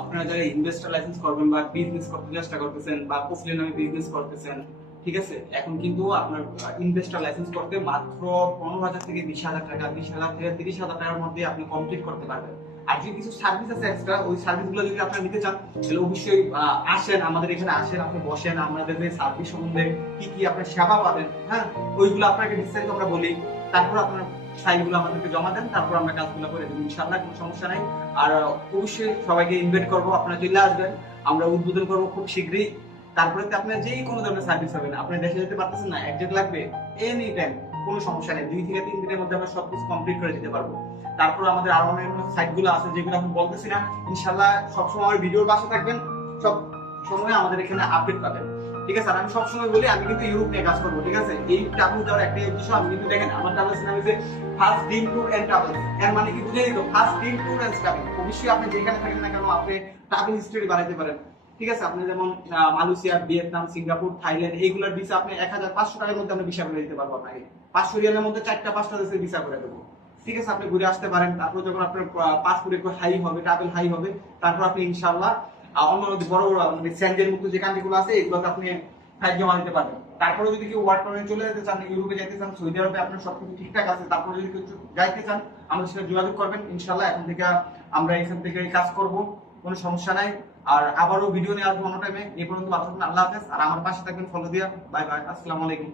আপনারা যারা investor licence করবেন বা বিজনেস করতে চেষ্টা করতেছেন বা কুফলি নামে বিজনেস করতেছেন, ঠিক আছে, এখন কিন্তু আপনার ইনভেস্টর লাইসেন্স করতে মাত্র 15,000 থেকে 20,000 টাকা, 20,000 থেকে 30,000 টাকার মধ্যে আপনি কমপ্লিট করতে পারবেন। আর যদি কিছু সার্ভিস আছে এক্সট্রা, ওই সার্ভিসগুলো যদি আপনারা নিতে চান তাহলে অবশ্যই আসেন, আমাদের এখানে আসেন, আপনি বসেন, আমাদের যে সার্ভিস সম্বন্ধে কি কি আপনার সেবা পাবেন, হ্যাঁ, ওইগুলো আপনাকে বিস্তারিত আমরা বলি। তারপর আপনার ফাইলগুলো আমাদেরকে জমা দেন, তারপর আমরা কাজগুলো করে দেবো, ইনশাআল্লাহ কোনো সমস্যা নাই। আর অবশ্যই সবাইকে ইনভাইট করবো, আপনারা চলে আসবেন, আমরা উদ্বোধন করবো খুব শীঘ্রই। তারপরে আপনার যেই কোনো ধরনের সার্ভিস হবে না, আপনি দেশে যেতে পারতেছেন না, একজেক্ট লাগবে, এনি টাইম, কোনো সমস্যা নেই, 2 থেকে 3 দিনের মধ্যে আমরা সবকিছু কমপ্লিট করে দিতে পারবো। তারপর আমাদের আরো অন্যান্য সাইটগুলো আছে যেগুলো আমি বলতেছি না, ইনশাআল্লাহ সবসময় আমার ভিডিওর পাশে থাকবেন, সব সময় আমাদের এখানে আপডেট পাবেন, ঠিক আছে। আর আমি সবসময় বলি আমি কিন্তু ইউরোপ নিয়ে কাজ করবো, ঠিক আছে। এই ট্রাভেল দেওয়ার একটাই উদ্দেশ্য, আমি কিন্তু দেখেন আমার ট্রাভেলস নামে যে first dream tour and travel, এর মানে কি বুঝে নিত, first dream tour and travel. অবশ্যই আপনি যেখানে থাকেন না কেন আপনি ট্রাভেল হিস্টরি বানাইতে পারেন, ঠিক আছে। আপনি যেমন মালয়েশিয়া, ভিয়েতনাম, সিঙ্গাপুর, থাইল্যান্ড, এইগুলোর ভিসা আপনি 1,500 টাকার মধ্যে আমরা ভিসা করে দিতে পারবো আপনাকে। 500 রিয়ালের মধ্যে 4টা 5টা দেশের ভিসা করে দেবো, ঠিক আছে। আপনি ঘুরে আসতে পারেন। তারপর যখন আপনার পাসপোর্ট একটু হাই হবে, ট্রাভেল হাই হবে, তারপর আপনি ইনশাআল্লাহ অন্য বড় বড় মানে স্যান্ডেল মুক্ত যে কান্ট্রিগুলো আছে এগুলোতে আপনি ফাইল জমা দিতে পারবেন। তারপরে যদি কেউ ওয়ার্ক পারমিট চলে যেতে চান, ইউরোপে যেতে চান, সৌদি আরবে আপনার সবকিছু ঠিকঠাক আছে, তারপরে যদি কিছু যাইতে চান আমাদের সাথে যোগাযোগ করবেন, ইনশাআল্লাহ এখন থেকে আমরা এখান থেকে কাজ করব, কোনো সমস্যা নাই। আর আবারও ভিডিও নিয়ে আসবো অন্য টাইমে। এই পর্যন্ত ভালো থাকবেন, আল্লাহ হাফেজ। আর আমার পাশে থাকবেন, ফলো দিয়া। বাই বাই, আসসালামু আলাইকুম।